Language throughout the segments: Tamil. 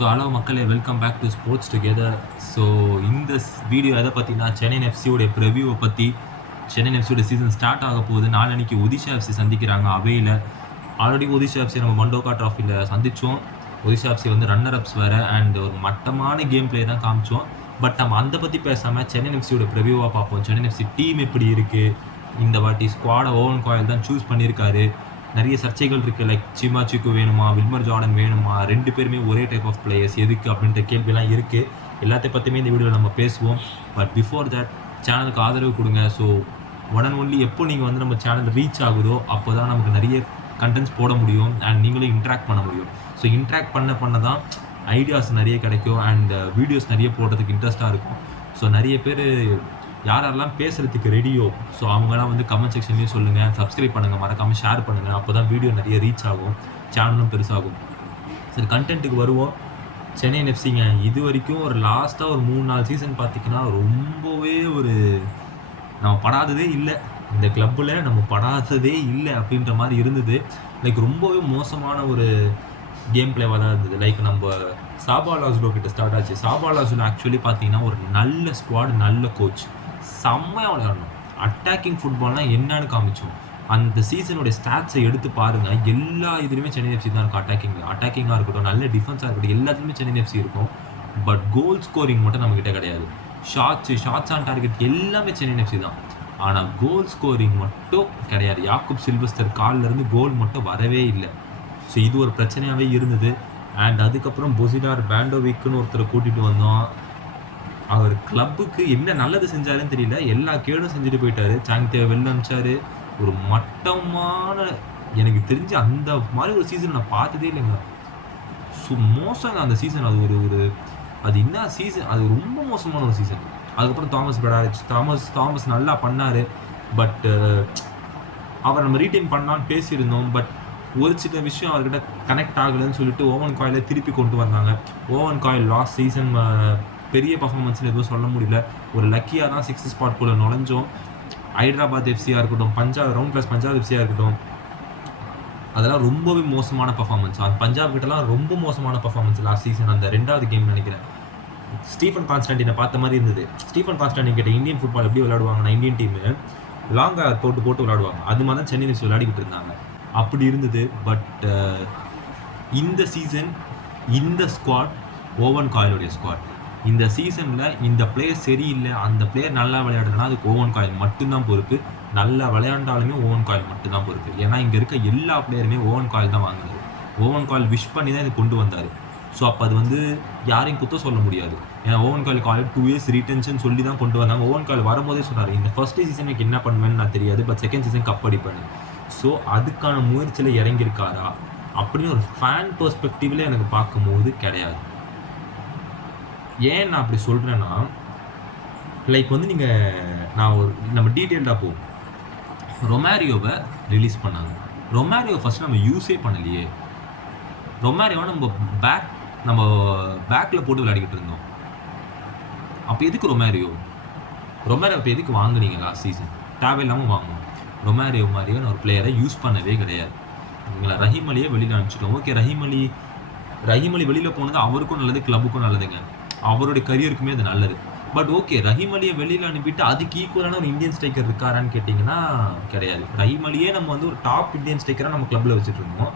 ஸோ ஹலோ மக்களே, welcome back to sports together. So இந்த வீடியோ எதை பற்றினா சென்னை எஃப்சியோடைய ப்ரிவியூவை பற்றி. சென்னை எஃப்சியோட சீசன் ஸ்டார்ட் ஆக போகுது. நாளைக்கு ஒடிஷா எஃப்சி சந்திக்கிறாங்க அவையில். ஆல்ரெடி ஒடிஷா எஃப்சி நம்ம மண்டோகா ட்ராஃபியில் சந்தித்தோம். ஒடிஷா எஃப்சி வந்து ரன்னர் அப்ஸ் வேறு அண்ட் ஒரு மட்டமான கேம் பிளே தான் காமிச்சோம். பட் நம்ம அதை பற்றி பேசாமல் சென்னை எஃப்சியோட ப்ரிவியூவாக பார்ப்போம். சென்னை எஃப்சி டீம் எப்படி இருக்குது, இந்த வாட்டி ஸ்குவாடை ஓவன் காயில் தான் சூஸ் பண்ணியிருக்காரு. நிறைய சர்ச்சைகள் இருக்குது. லைக் சிமாச்சுக்கு வேணுமா, வில்மர் ஜார்டன் வேணுமா, ரெண்டு பேருமே ஒரே டைப் ஆஃப் பிளேயர்ஸ் எதுக்கு அப்படின்ற கேள்வியெல்லாம் இருக்குது. எல்லாத்தையும் பற்றியுமே இந்த வீடியோவில் நம்ம பேசுவோம். பட் பிஃபோர் தட் சேனலுக்கு ஆதரவு கொடுங்க. ஸோ ஒன் அண்ட் ஒன்லி எப்போ நீங்கள் வந்து நம்ம சேனல் ரீச் ஆகுதோ அப்போ தான் நமக்கு நிறைய கண்டென்ட்ஸ் போட முடியும் அண்ட் நீங்களும் இன்ட்ராக்ட் பண்ண முடியும். ஸோ இன்ட்ராக்ட் பண்ண தான் ஐடியாஸ் நிறைய கிடைக்கும் அண்ட் வீடியோஸ் நிறைய போடுறதுக்கு இன்ட்ரெஸ்ட்டாக இருக்கும். ஸோ நிறைய பேர் யாரெல்லாம் பேசுகிறதுக்கு ரெடியோ, ஸோ அவங்களாம் வந்து கமெண்ட் செக்ஷன்லேயும் சொல்லுங்கள், சப்ஸ்கிரைப் பண்ணுங்கள், மறக்காமல் ஷேர் பண்ணுங்கள். அப்போ தான் வீடியோ நிறைய ரீச் ஆகும், சேனலும் பெருசாகும். சரி, கண்டென்ட்டுக்கு வருவோம். சென்னை எஃப்சிங்க இது வரைக்கும் ஒரு லாஸ்ட்டாக ஒரு 3-4 சீசன் பார்த்திங்கன்னா ரொம்பவே ஒரு நம்ம படாததே இல்லை, இந்த கிளப்பில் நம்ம படாததே இல்லை அப்படின்ற மாதிரி இருந்தது. லைக் ரொம்பவே மோசமான ஒரு கேம் பிளேவாக தான் இருந்தது. லைக் நம்ம சாபா அலாசுலோ கிட்ட ஸ்டார்ட் ஆச்சு. சாபா அலாசுலோ ஆக்சுவலி பார்த்தீங்கன்னா ஒரு நல்ல ஸ்குவாட், நல்ல கோச், செம்மையாக விளையாடணும். அட்டாக்கிங் ஃபுட்பால்னால் என்னன்னு காமிச்சோம். அந்த சீசனுடைய ஸ்டாட்ஸை எடுத்து பாருங்கள். எல்லா இதுலேயுமே சென்னை எஃப்சி தான் இருக்கும். அட்டாக்கிங்காக இருக்கட்டும், நல்ல டிஃபென்ஸாக இருக்கட்டும், எல்லாத்துலேயுமே சென்னை எஃப்சி இருக்கும். பட் கோல் ஸ்கோரிங் மட்டும் நம்மக்கிட்ட கிடையாது. ஷார்ட்ஸ் ஆன் டார்கெட் எல்லாமே சென்னை எஃப்சி தான். ஆனால் கோல் ஸ்கோரிங் மட்டும் கிடையாது. யாக்கூப் சில்வஸ்டர் காலிலேருந்து கோல் மட்டும் வரவே இல்லை. ஸோ இது ஒரு பிரச்சனையாகவே இருந்தது. அண்ட் அதுக்கப்புறம் பொசிடார் பேண்டோவிக்குன்னு ஒருத்தரை கூட்டிகிட்டு வந்தோம். அவர் கிளப்புக்கு என்ன நல்லது செஞ்சாருன்னு தெரியல, எல்லா கேடும் செஞ்சுட்டு போயிட்டாரு. சாங்தேவை வெளில அனுப்பிச்சாரு. ஒரு மட்டமான, எனக்கு தெரிஞ்சு அந்த மாதிரி ஒரு சீசன் நான் பார்த்ததே இல்லைங்க. ஸோ மோசங்க அந்த சீசன். அது ஒரு அது என்ன சீசன், அது ரொம்ப மோசமான ஒரு சீசன். அதுக்கப்புறம் தாமஸ் நல்லா பண்ணார். பட் அவர் நம்ம ரீட்டைன் பண்ணான்னு பேசியிருந்தோம். பட் ஒரு சில விஷயம் அவர்கிட்ட கனெக்ட் ஆகலைன்னு சொல்லிட்டு ஓவன் காயிலை திருப்பி கொண்டு வந்தாங்க. ஓவன் காயில் லாஸ்ட் சீசன் பெரிய பர்ஃபார்மன்ஸ்னு எதுவும் சொல்ல முடியல. ஒரு லக்கியாக தான் 6th ஸ்பாட்குள்ளே நுழைஞ்சோம். ஹைதராபாத் எஃப்சியாக இருக்கட்டும், பஞ்சாப் எஃப்சியாக இருக்கட்டும், அதெல்லாம் ரொம்பவே மோசமான பர்ஃபார்மன்ஸ். அந்த பஞ்சாப் கிட்டலாம் ரொம்ப மோசமான பர்ஃபார்மன்ஸ் லாஸ்ட் சீசன், அந்த 2வது கேம் நினைக்கிறேன். ஸ்டீஃபன் கான்ஸ்டன்டினை பார்த்த மாதிரி இருந்தது. ஸ்டீஃபன் கான்ஸ்டன்டின் கிட்ட இந்தியன் ஃபுட்பால் எப்படி விளையாடுவாங்கன்னா, இந்தியன் டீமு லாங்காக போட்டு விளையாடுவாங்க. அது மாதிரி தான் சென்னை எஃப்சி விளையாடிக்கிட்டு இருந்தாங்க. அப்படி இருந்தது. பட் இந்த சீசன் இந்த ஸ்குவாட் ஓவன் காயிலுடைய ஸ்குவாட். இந்த சீசனில் இந்த பிளேயர் சரியில்லை, அந்த பிளேயர் நல்லா விளையாடுதுன்னா அதுக்கு ஓவன் காயில் மட்டும்தான் பொறுப்பு. நல்லா விளையாண்டாலுமே ஓவன் காயில் மட்டும்தான் பொறுப்பு. ஏன்னா இங்கே இருக்க எல்லா பிளேயருமே ஓவன் காயில் தான் வாங்கினார். ஓவன் காயில் விஷ் பண்ணி தான் இதை கொண்டு வந்தார். ஸோ அப்போ அது வந்து யாரையும் குத்த சொல்ல முடியாது. ஏன்னா ஓவன் காயில் 2 years ரீடென்ஷன் சொல்லி தான் கொண்டு வந்தாங்க. ஓவன் காயில் வரும்போதே சொன்னார், இந்த ஃபர்ஸ்ட் சீசனுக்கு என்ன பண்ணுவேன்னு நான் தெரியாது, பட் செகண்ட் சீசன் கப் அடிப்பேன். ஸோ அதுக்கான முயற்சியில் இறங்கியிருக்காரா அப்படின்னு ஒரு ஃபேன் பெர்ஸ்பெக்டிவில் எனக்கு பார்க்கும்போது கிடையாது. ஏன் நான் அப்படி சொல்கிறேன்னா, லைக் வந்து நம்ம டீட்டெயில்டாக போவோம். ரொமாரியோவை ரிலீஸ் பண்ணாங்க. ரொமாரியோ ஃபஸ்ட் நம்ம யூஸே பண்ணலையே. ரொமாரியோவை நம்ம பேக்கில் போட்டு விளையாடிக்கிட்டு இருந்தோம். அப்போ எதுக்கு ரொமாரியோ இப்போ எதுக்கு வாங்குனீங்க லாஸ்ட் சீசன்? தேவையில்லாமல் வாங்கணும். ரொமாரியோ மாதிரியான ஒரு பிளேயரை யூஸ் பண்ணவே கிடையாது. இவங்களை ரஹீம் அலியை வெளியில் அனுப்பிச்சிட்டோம். ஓகே, ரஹீம் அலி வெளியில் போனது அவருக்கும் நல்லது, கிளப்புக்கும் நல்லதுங்க, அவருடைய கரியருக்குமே அது நல்லது. பட் ஓகே, ரஹீம் அலியை வெளியில் அனுப்பிட்டு அதுக்கு ஈக்குவலான ஒரு இந்தியன் ஸ்ட்ரைக்கர் இருக்காரான்னு கேட்டிங்கன்னா கிடையாது. ரஹீம் அலியே நம்ம வந்து ஒரு டாப் இந்தியன் ஸ்ட்ரைக்கராக நம்ம கிளப்பில் வச்சுட்டு இருந்தோம்.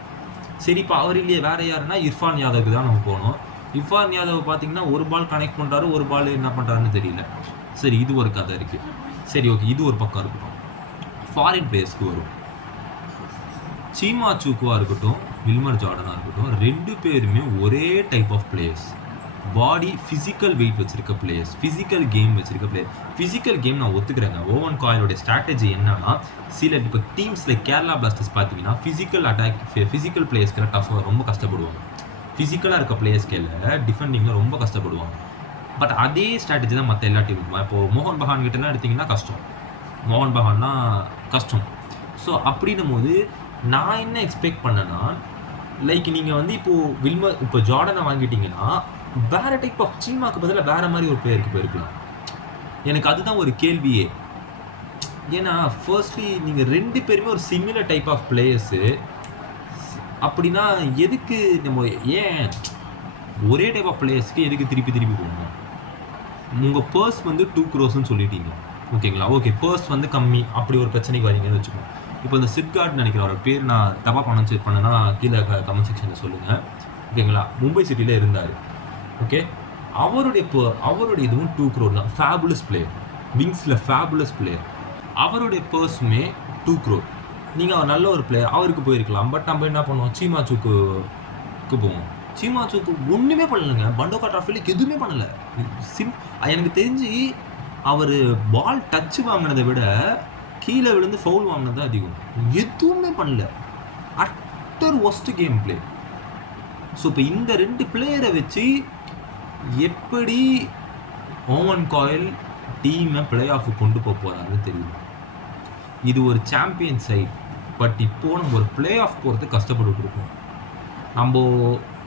சரி, இப்போ அவர் இல்லையே, வேறு யாருன்னா இர்ஃபான் யாதவுக்கு தான் நம்ம போனோம். இர்ஃபான் யாதவ் பார்த்தீங்கன்னா ஒரு பால் கனெக்ட் பண்ணுறாரு, ஒரு பால் என்ன பண்ணுறாருன்னு தெரியல. சரி, இது ஒரு கதை இருக்குது. சரி, ஓகே, இது ஒரு பக்கம் இருக்கட்டும். ஃபாரின் பிளேயர்ஸ்க்கு வரும். சீமாச்சுக்குவாக இருக்கட்டும், வில்மர் ஜார்டனாக இருக்கட்டும், 2 பேருமே ஒரே type of players. Body physical weight வச்சிருக்க பிளேயர்ஸ், ஃபிசிக்கல் கேம் வச்சிருக்க பிளேயர். ஃபிசிக்கல் கேம் நான் ஒத்துக்கிறேங்க. ஓவன் காயிலோடைய ஸ்ட்ராட்டஜி என்னன்னா, சில இப்போ டீம்ஸ் லைக் கேரளா பிளாஸ்டர்ஸ் பார்த்தீங்கன்னா ஃபிசிக்கல் பிளேயர்ஸ்க்கு ரொம்ப கஷ்டப்படுவாங்க. ஃபிசிக்கலாக இருக்க பிளேயர்ஸ்க்கு டிஃபெண்டிங்கில் ரொம்ப கஷ்டப்படுவாங்க. பட் அதே ஸ்ட்ராட்டஜி தான் மற்ற எல்லா டீமுக்குமா. இப்போது மோகன் பகான் கிட்டலாம் எடுத்திங்கன்னா கஷ்டம். மோகன் பகான்னா கஷ்டம். ஸோ அப்படின்னும் போது நான் என்ன எக்ஸ்பெக்ட் பண்ணேன்னா, லைக் நீங்கள் வந்து இப்போ ஜார்டனை வாங்கிட்டீங்கன்னா வேறு டைப் ஆஃப் சீமாக்கு பதிலாக வேறு மாதிரி ஒரு பிளேயருக்கு போயிருக்கலாம். எனக்கு அதுதான் ஒரு கேள்வியே. ஏன்னா ஃபர்ஸ்ட்லி நீங்கள் 2 பேருமே ஒரு சிமிலர் டைப் ஆஃப் பிளேயர்ஸு. அப்படின்னா எதுக்கு நம்ம ஏன் ஒரே டைப் ஆஃப் பிளேயர்ஸ்க்கு எதுக்கு திருப்பி போகணும்? உங்கள் பர்ஸ் வந்து 2 crores சொல்லிட்டீங்க, ஓகேங்களா? ஓகே, பர்ஸ் வந்து கம்மி, அப்படி ஒரு பிரச்சனைக்கு வரீங்கன்னு வச்சுக்கோங்க. இப்போ இந்த சிட்கார்ட் நினைக்கிறேன், அவரோட பேர் நான் தப்பாக ப்ரொனன்சியேட் பண்ணேன்னா கீழே கமெண்ட் செக்ஷனில் சொல்லுங்கள், ஓகேங்களா? மும்பை சிட்டியில் இருந்தார், ஓகே. அவருடைய இதுவும் 2 crore தான். ஃபேபுலஸ் பிளேயர், விங்ஸில் ஃபேபுலஸ் பிளேயர். அவருடைய பர்ஸுமே 2 crore. நீங்கள் அவர் நல்ல ஒரு பிளேயர், அவருக்கு போயிருக்கலாம். பட் நம்ம என்ன பண்ணுவோம், சீமாச்சுக்கு போவோம். சீமாச்சுக்கு ஒன்றுமே பண்ணலைங்க, பண்டோகா ட்ராஃபிலுக்கு எதுவுமே பண்ணலை. எனக்கு தெரிஞ்சு அவர் பால் டச் வாங்கினதை விட கீழே விழுந்து ஃபவுல் வாங்கினது தான் அதிகம். எதுவுமே பண்ணல, utter worst game play. So இப்போ இந்த 2 பிளேயரை வச்சு எப்படி ஓவன் காயில் டீமை பிளே ஆஃப் கொண்டு போகிறான்னு தெரியும். இது ஒரு சாம்பியன் சைட், பட் இப்போது நம்ம ஒரு பிளே ஆஃப் போகிறதுக்கு கஷ்டப்பட்டு இருக்கோம்.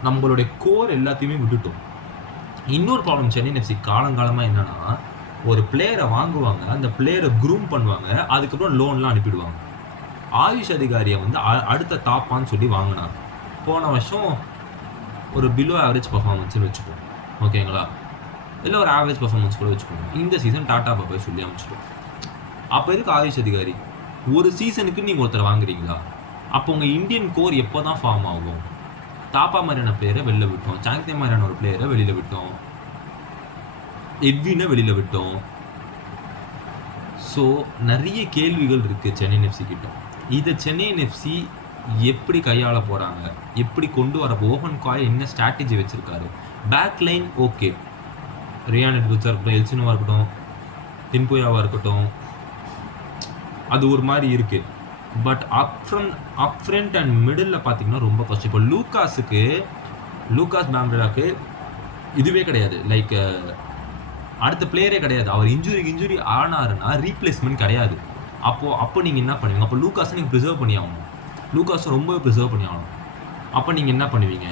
நம்மளுடைய கோர் எல்லாத்தையுமே விட்டுட்டோம். இன்னொரு ப்ராப்ளம் சென்னை எஃப்சி காலங்காலமாக என்னென்னா, ஒரு பிளேயரை வாங்குவாங்க, அந்த பிளேயரை க்ரூம் பண்ணுவாங்க, அதுக்கப்புறம் லோன்லாம் அனுப்பிடுவாங்க. ஆயுஷ் அதிகாரியை வந்து அடுத்த டாப்பான்னு சொல்லி வாங்கினாங்க. போன வருஷம் ஒரு பிலோ ஆவரேஜ் பர்ஃபார்மன்ஸ்னு வச்சுப்போம், ஓகேங்களா? இல்லை ஒரு ஆவரேஜ் பர்ஃபார்மன்ஸ் கூட வச்சுக்கோங்க. இந்த சீசன் டாட்டா பாபாய் சொல்லி அமைச்சிட்டோம். அப்போ எதுக்கு ஆயுஷ் அதிகாரி? ஒரு சீசனுக்கு நீங்கள் ஒருத்தர் வாங்குறீங்களா? அப்போ உங்கள் இந்தியன் கோர் எப்போ தான் ஃபார்ம் ஆகும்? தாப்பா மாதிரியான பிளேயரை வெளில விட்டோம், சாங்தே மாதிரியான ஒரு பிளேயரை வெளியில் விட்டோம், எட்வினை வெளியில் விட்டோம். ஸோ நிறைய கேள்விகள் இருக்குது சென்னை எஃப்சி கிட்ட. இதை சென்னை எஃப்சி எப்படி கையாள போகிறாங்க, எப்படி கொண்டு வர, ஓவன் காய் என்ன ஸ்ட்ராட்டஜி வச்சுருக்காரு? பேக் லைன் ஓகே, ரியான் எட்வர்ட்ஸாக இருக்கட்டும், எல்சினோவாக இருக்கட்டும், டின்போயாவாக இருக்கட்டும், அது ஒரு மாதிரி இருக்குது. But up front and middle பார்த்தீங்கன்னா ரொம்ப கஷ்டம். இப்போ லூகாஸ் பேம்ப்ரேலாக்கு இதுவே கிடையாது, லைக் அடுத்த பிளேயரே கிடையாது. அவர் இன்ஜுரி ஆனாருன்னா ரீப்ளேஸ்மெண்ட் கிடையாது. அப்போ நீங்கள் என்ன பண்ணுவீங்க? அப்போ லூகாஸை நீங்கள் ப்ரிசர்வ் பண்ணி ஆகணும், லூகாஸை ரொம்பவே ப்ரிசர்வ் பண்ணி ஆகணும். அப்போ நீங்கள் என்ன பண்ணுவீங்க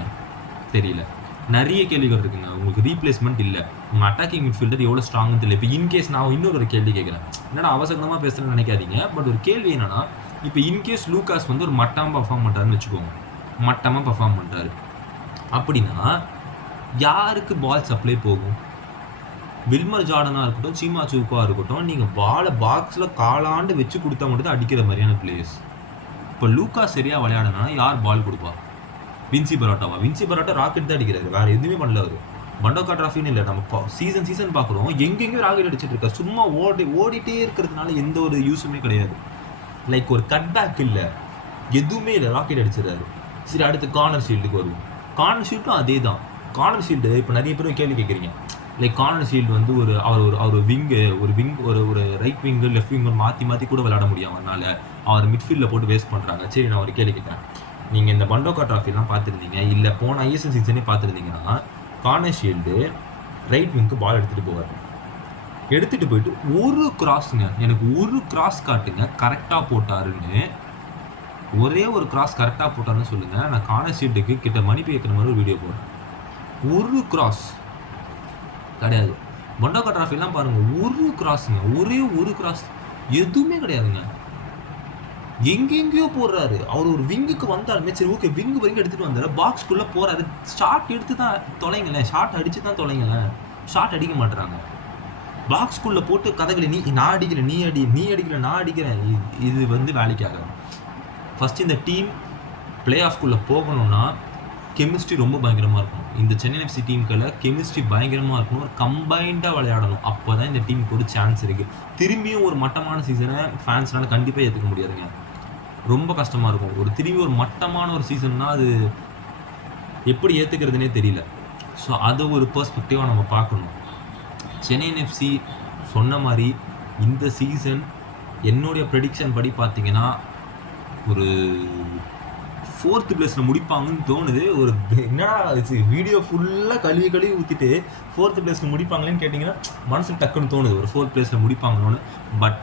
தெரியல. நிறைய கேள்விகள் இருக்குங்க. உங்களுக்கு ரீப்ளேஸ்மெண்ட் இல்லை, உங்கள் அட்டாக்கிங் மிட்ஃபீல்டர் எவ்வளோ ஸ்ட்ராங்னு தெரியல. இப்போ இன்கேஸ் நான் இன்னொரு கேள்வி கேட்குறேன், என்னடா அவசரமாக பேசுகிறேன்னு நினைக்காதீங்க. பட் ஒரு கேள்வி என்னன்னா, இப்போ இன்கேஸ் லூகாஸ் வந்து ஒரு மட்டமாக பர்ஃபார்ம் பண்ணுறாருன்னு வச்சுக்கோங்க, மட்டமாக பர்ஃபார்ம் பண்ணுறாரு அப்படின்னா யாருக்கு பால் சப்ளை போகும்? வில்மர் ஜார்டனாக இருக்கட்டும், சீமாச்சுக்காக இருக்கட்டும், நீங்கள் பாலை பாக்ஸில் காலாண்டு வச்சு கொடுத்தா மட்டும் தான் அடிக்கிற மாதிரியான பிளேயர்ஸ். இப்போ லூகாஸ் சரியாக விளையாடனா யார் பால் கொடுப்பா? வின்சி பரோட்டாவா? வின்சி பரோட்டா ராக்கெட் தான் அடிக்கிறாரு, வேறு எதுவுமே பண்ணல அவர். பண்டோகா ட்ராஃபின்னு இல்லை, நம்ம சீசன் பார்க்குறோம், எங்கெங்கேயும் ராக்கெட் அடிச்சுட்டு இருக்காரு. சும்மா ஓடிட்டே இருக்கிறதுனால எந்த ஒரு யூஸுமே கிடையாது. லைக் ஒரு கட் பேக் இல்லை, எதுவுமே இல்லை, ராக்கெட் அடிச்சிடறாரு. சரி, அடுத்து கார்னர் ஷீல்டுக்கு வருவோம். கார்னர் ஷீல்டும் அதே தான். கார்னர் ஷீல்டு இப்போ நிறைய பேர் கேள்வி கேட்குறீங்க, லைக் கார்னர் ஷீல்டு வந்து அவர் ஒரு ரைட் விங்கு லெஃப்ட் விங்கு மாற்றி கூட விளையாட முடியும் அவரால். அவர் மிட்ஃபீல்டில் போட்டு வேஸ்ட் பண்ணுறாங்க. சரி, நான் ஒரு கேள்வி கேட்குறேன். நீங்கள் இந்த பண்டோகா ட்ராஃபிலாம் பார்த்துருந்தீங்க, இல்லை போன ஐஎஸ்எல் சீசனே பார்த்துருந்தீங்கன்னா, கார்னர் ஷீல்டு ரைட் விங்க்கு பால் எடுத்துகிட்டு போயிட்டு ஒரு கிராஸுங்க, எனக்கு ஒரு கிராஸ் காட்டுங்க கரெக்டாக போட்டாருன்னு, ஒரே ஒரு கிராஸ் கரெக்டாக போட்டாருன்னு சொல்லுங்கள், நான் கார்னர் ஷீல்டுக்கு கிட்ட மணி பேக்கிற மாதிரி ஒரு வீடியோ போடுறேன். ஒரு கிராஸ் கிடையாது. பண்டோகா ட்ராஃபிலாம் பாருங்கள், ஒரு கிராஸுங்க, ஒரே ஒரு கிராஸ், எதுவுமே கிடையாதுங்க. எங்கெங்கேயோ போடுறாரு. அவர் ஒரு விங்குக்கு வந்தாலுமே சரி ஓகே, விங்கு வரைக்கும் எடுத்துகிட்டு வந்தாரு, பாக்ஸ்குள்ளே போகிறாரு. ஷார்ட் எடுத்து தான் தொலைங்களேன், ஷார்ட் அடித்து தான் தொலைங்களேன். ஷார்ட் அடிக்க மாட்டுறாங்க. பாக்ஸ்குள்ளே போட்டு கதைகளை நான் அடிக்கிறேன், நீ அடிக்கிற நான் அடிக்கிறேன், இது வந்து வேலைக்காக. ஃபஸ்ட் இந்த டீம் பிளே ஆஃப்குள்ளே போகணும்னா கெமிஸ்ட்ரி ரொம்ப பயங்கரமாக இருக்கணும். இந்த சென்னை எஃப்சி டீமுக்குள்ள கெமிஸ்ட்ரி பயங்கரமாக இருக்கணும், ஒரு கம்பைண்டாக விளையாடணும். அப்போ தான் இந்த டீமுக்கு ஒரு சான்ஸ் இருக்குது. திரும்பியும் ஒரு மட்டமான சீசனை ஃபேன்ஸ்னால கண்டிப்பாக ஏற்றுக்க முடியாதுங்க, ரொம்ப கஷ்டமாக இருக்கும். திரும்பி ஒரு மட்டமான ஒரு சீசன்னா அது எப்படி ஏற்றுக்கிறதுனே தெரியல. ஸோ அதை ஒரு பெர்ஸ்பெக்டிவாக நம்ம பார்க்கணும். சென்னை எஃப்சி சொன்ன மாதிரி இந்த சீசன் என்னுடைய ப்ரெடிக்ஷன் படி பார்த்தீங்கன்னா ஒரு 4th பிளேஸில் முடிப்பாங்கன்னு தோணுது. ஒரு என்னடா வீடியோ ஃபுல்லாக கழுவி ஊற்றிட்டு 4th பிளேஸில் முடிப்பாங்களேன்னு கேட்டிங்கன்னா மனசுக்கு டக்குன்னு தோணுது ஒரு 4th பிளேஸில் முடிப்பாங்கன்னு. பட்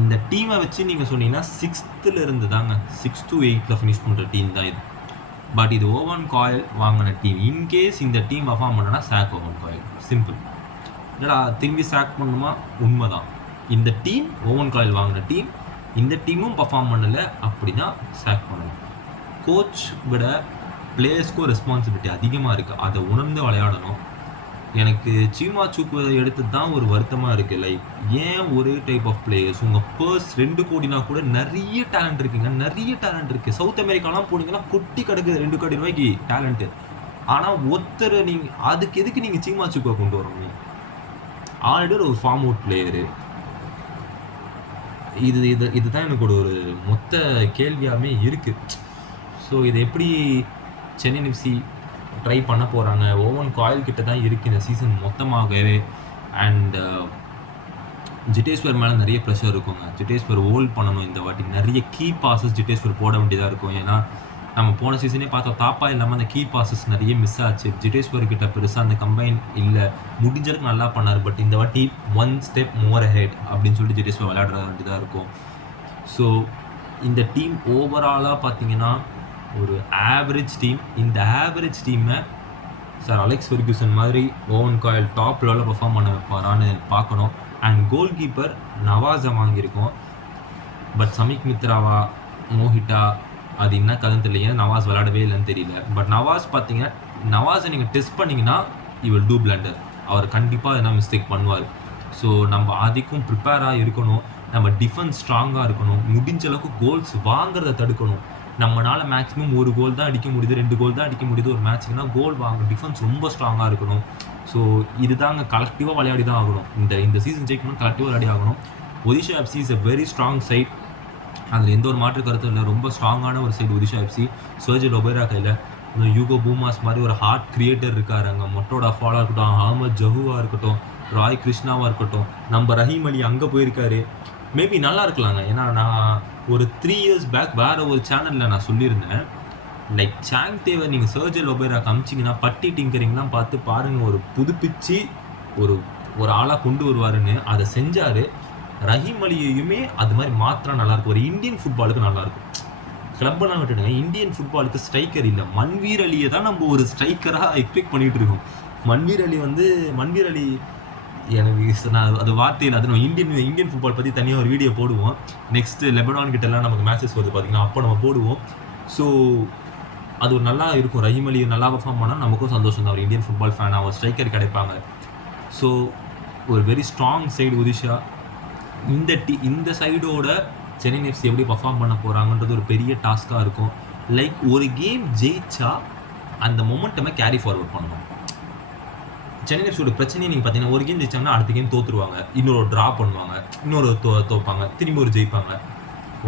இந்த டீமை வச்சு நீங்கள் சொன்னீங்கன்னா 6th இருந்து தாங்க 6 to 8 ஃபினிஷ் பண்ணுற டீம் தான் இது. பட் இது ஓவன் காயில் வாங்கின டீம். இன்கேஸ் இந்த டீம் பர்ஃபார்ம் பண்ணனா சாக் ஓவன் காயில், சிம்பிள். என்னடா திரும்பி சாக் பண்ணணுமா? உண்மை தான். இந்த டீம் ஓவன் காயில் வாங்கின டீம், இந்த டீமும் பர்ஃபார்ம் பண்ணலை அப்படின்னா சாக் பண்ணணும். கோச் விட பிளேயர்ஸ்க்கும் ரெஸ்பான்சிபிலிட்டி அதிகமாக இருக்குது. அதை உணர்ந்து விளையாடணும். எனக்கு சீமா சூக்கு எடுத்தது தான் ஒரு வருத்தமாக இருக்குது. லைக் ஏன் ஒரே டைப் ஆஃப் பிளேயர்ஸ்? உங்கள் பர்ஸ் 2 கோடினா கூட நிறைய டேலண்ட் இருக்குங்க, நிறைய டேலண்ட் இருக்குது. சவுத் அமெரிக்காலாம் போனீங்கன்னா கொட்டி கிடக்குது 2 கோடி ரூபாய்க்கு டேலண்ட்டு. ஆனால் ஒருத்தர் நீங்கள் அதுக்கு எதுக்கு நீங்கள் சீமா சூக்கை கொண்டு வரணும்? ஆல்ரெடி ஒரு ஃபார்ம் அவுட் பிளேயரு. இதுதான் எனக்கு ஒரு மொத்த கேள்வியாகவே இருக்குது. ஸோ இது எப்படி சென்னை எஃப்சி ட்ரை பண்ண போகிறாங்க? ஓவன் காயில் கிட்ட தான் இருக்குது இந்த சீசன் மொத்தமாகவே. அண்ட் ஜிட்டேஸ்வர் மேலே நிறைய ப்ரெஷர் இருக்குங்க. ஜிட்டேஸ்வர் ஹோல்ட் பண்ணணும் இந்த வாட்டி. நிறைய கீ பாசஸ் ஜிட்டேஸ்வர் போட வேண்டியதாக இருக்கும். ஏன்னா நம்ம போன சீசனே பார்த்தோம், தாப்பா இல்லாமல் அந்த கீ பாசஸ் நிறைய மிஸ் ஆச்சு. ஜிட்டேஸ்வர் கிட்ட பெருசாக அந்த கம்பைன் இல்லை. முடிஞ்சளவுக்கு நல்லா பண்ணார். பட் இந்த வாட்டி 1 ஸ்டெப் மோர் அஹெட் அப்படின்னு சொல்லிட்டு ஜிட்டேஸ்வர் விளையாட வேண்டியதாக இருக்கும். ஸோ இந்த டீம் ஓவராலாக பார்த்தீங்கன்னா ஒரு ஆவரேஜ் டீம். இந்த ஆவரேஜ் டீமை சார் அலெக்ஸ் ஃபெர்குசன் மாதிரி ஓவன் காயில் டாப் லெவலில் பர்ஃபார்ம் பண்ண வைப்பாரான்னு பார்க்கணும். அண்ட் கோல் கீப்பர் நவாஸை வாங்கியிருக்கோம். பட் சமிக் மித்ராவா, மோஹிட்டா, அது என்ன கதைன்னு தெரியல. நவாஸ் விளையாடவே இல்லைன்னு தெரியல. பட் நவாஸ் பார்த்தீங்கன்னா, நவாஸை நீங்கள் டெஸ்ட் பண்ணிங்கன்னா வில் டூ பிளண்டர். அவர் கண்டிப்பாக என்ன மிஸ்டேக் பண்ணுவார். ஸோ நம்ம அதுக்கும் ப்ரிப்பேராக இருக்கணும். நம்ம டிஃபென்ஸ் ஸ்ட்ராங்காக இருக்கணும். முடிஞ்ச அளவுக்கு கோல்ஸ் வாங்குறத தடுக்கணும். நம்மளால் மேக்ஸிமம் 1 கோல் தான் அடிக்க முடியுது, 2 கோல் தான் அடிக்க முடியுது ஒரு மேட்ச்சுக்குன்னா கோல் வாங்க டிஃபென்ஸ் ரொம்ப ஸ்ட்ராங்காக இருக்கணும். ஸோ இதுதாங்க கலெக்டிவாக விளையாடி தான் ஆகணும். இந்த சீசன் ஜெயிக்கணும், கலெக்டிவாக விளையாடி ஆகணும். Odisha FC is a very strong side. அதில் எந்த ஒரு மாற்று கருத்தும் இல்லை. ரொம்ப ஸ்ட்ராங்கான ஒரு side Odisha FC. Sergio Lobera கையில் இன்னும் யூகோ பூமாஸ் மாதிரி ஒரு ஹார்ட் கிரியேட்டர் இருக்காரு அங்கே. மொட்டோட ஃபாலாக இருக்கட்டும், அஹமத் ஜஹூவாக இருக்கட்டும், ராய் கிருஷ்ணாவாக இருக்கட்டும், நம்ம ரஹீம் அலி அங்கே போயிருக்காரு. மேபி நல்லா இருக்கலாங்க. ஏன்னா நான் ஒரு 3 years பேக் வேறு ஒரு சேனலில் நான் சொல்லியிருந்தேன், லைக் சாங் தேவர் நீங்கள் சர்ஜில் ஒபேரா காமிச்சிங்கன்னா பட்டி டிங்கரிங்லாம் பார்த்து பாருங்கள், ஒரு புதுப்பிச்சு ஒரு ஆளாக கொண்டு வருவாருன்னு. அதை செஞ்சார். ரஹீம் அலியுமே அது மாதிரி மாத்திரம் நல்லாயிருக்கும். ஒரு இந்தியன் ஃபுட்பாலுக்கு நல்லாயிருக்கும். கிளப்பெல்லாம் விட்டுடுங்க, இந்தியன் ஃபுட்பாலுக்கு ஸ்ட்ரைக்கர் இல்லை. மன்வீர் அலியை தான் நம்ம ஒரு ஸ்ட்ரைக்கராக எக்ஸ்பெக்ட் பண்ணிகிட்டு இருக்கோம். மன்வீர் அலி எனக்கு நான் அது வார்த்தையில் அது நம்ம இந்தியன் ஃபுட்பால் பற்றி தனியாக ஒரு வீடியோ போடுவோம். நெக்ஸ்ட்டு லெபனான் கிட்டலாம் நமக்கு மேட்சஸ் வருது பார்த்திங்கன்னா, அப்போ நம்ம போடுவோம். ஸோ அது ஒரு நல்லா இருக்கும். ரஹீம் அலி நல்லா பர்ஃபார்ம் பண்ணால் நமக்கும் சந்தோஷம் தான். ஒரு இந்தியன் ஃபுட்பால் ஃபேனாக ஒரு ஸ்ட்ரைக்கர் கிடைப்பாங்க. ஸோ ஒரு வெரி ஸ்ட்ராங் சைடு ஒடிஷா. இந்த சைடோட சென்னை எஃப்சி எப்படி பர்ஃபார்ம் பண்ண போகிறாங்கன்றது ஒரு பெரிய டாஸ்காக இருக்கும். லைக் ஒரு கேம் ஜெயிச்சா அந்த மொமெண்டமை கேரி ஃபார்வர்ட் பண்ணணும். சென்னை எஃப்சியோட பிரச்சனையை நீங்கள் பார்த்தீங்கன்னா, ஒரு கேம் ஜெயிச்சாங்கன்னா அடுத்த கேம் தோற்றுருவாங்க, இன்னொரு ட்ரா பண்ணுவாங்க, இன்னொரு தோப்பாங்க, திரும்பி ஒரு ஜெயிப்பாங்க.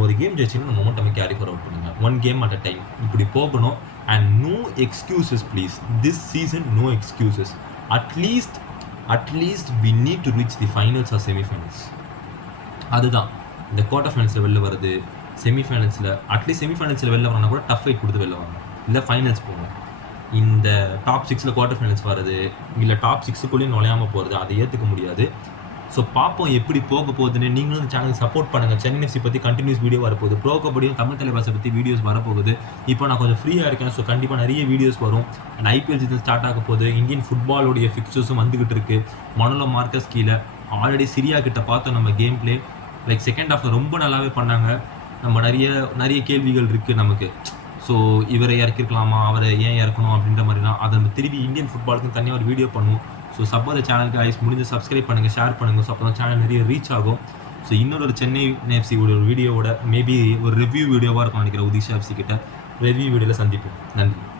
ஒரு கேம் ஜெயிச்சிங்கன்னா மொமெண்டமை கேரி ஃபார்வர்ட் பண்ணுங்க. 1 game at a time இப்படி போகணும். And no excuses please. This season no excuses. At least we need to reach the finals or semi-finals. அதுதான் இந்த குவார்ட்டர் ஃபைனல்ஸில் வெளில வருது, செமிஃபைனல்ஸில் அட்லீஸ்ட் செமிஃபைனல்ஸில் வெளில வரனா கூட டஃப் ஃபைட் கொடுத்து வெளில வாங்க, இல்லை ஃபைனல்ஸ் போகணும். இந்த டாப் 6 குவார்ட்டர் ஃபைனல்ஸ் வருது, இல்லை டாப் 6க்குள்ளேயும் நுழையாமல் போகிறது, அதை ஏற்றுக்க முடியாது. ஸோ பார்ப்போம் எப்படி போக போகுதுன்னு. நீங்களும் இந்த சேனலுக்கு சப்போர்ட் பண்ணுங்கள். சென்னை எஃப்சி பற்றி கண்டினியூஸ் வீடியோ வரப்போகுது. ப்ரோ கபடியும் தமிழ் தலைவாசை பற்றி வீடியோஸ் வரப்போகுது. இப்போ நான் கொஞ்சம் ஃப்ரீயாக இருக்கேன். ஸோ கண்டிப்பாக நிறைய வீடியோஸ் வரும். அண்ட் ஐபிஎல் சீசன் ஸ்டார்ட் ஆக போகுது. இந்தியன் ஃபுட்பாலோடைய ஃபிக்சர்ஸும் வந்துக்கிட்டு இருக்குது. மனோலோ மார்க்கஸ் கீழே ஆல்ரெடி சிரியா கிட்ட பார்த்தோம் நம்ம கேம் பிளே. லைக் செகண்ட் ஹாஃபில் ரொம்ப நல்லாவே பண்ணாங்க. நம்ம நிறைய கேள்விகள் இருக்குது நமக்கு. ஸோ இவரை இறக்கிருக்கலாமா, அவரை ஏன் இறக்கணும் அப்படின்ற மாதிரிலாம் அதை நம்ம திரும்பி இந்தியன் ஃபுட்பாலுக்கு தனியாக ஒரு வீடியோ பண்ணுவோம். ஸோ சப்போஸ் சேனலுக்கு ஐஸ் முடிஞ்சு சப்ஸ்கிரைப் பண்ணுங்கள், ஷேர் பண்ணுங்கள். ஸோ அப்போ தான் சேனல் நிறைய ரீச் ஆகும். ஸோ இன்னொரு சென்னை எஃப்சி ஒரு வீடியோவோட மேபி ஒரு ரிவ்யூ வீடியோவாக இருக்கும் நினைக்கிறேன். ஒடிஷா எஃப்சி கிட்ட ரிவ்யூ வீடியோவில் சந்திப்போம். நன்றி.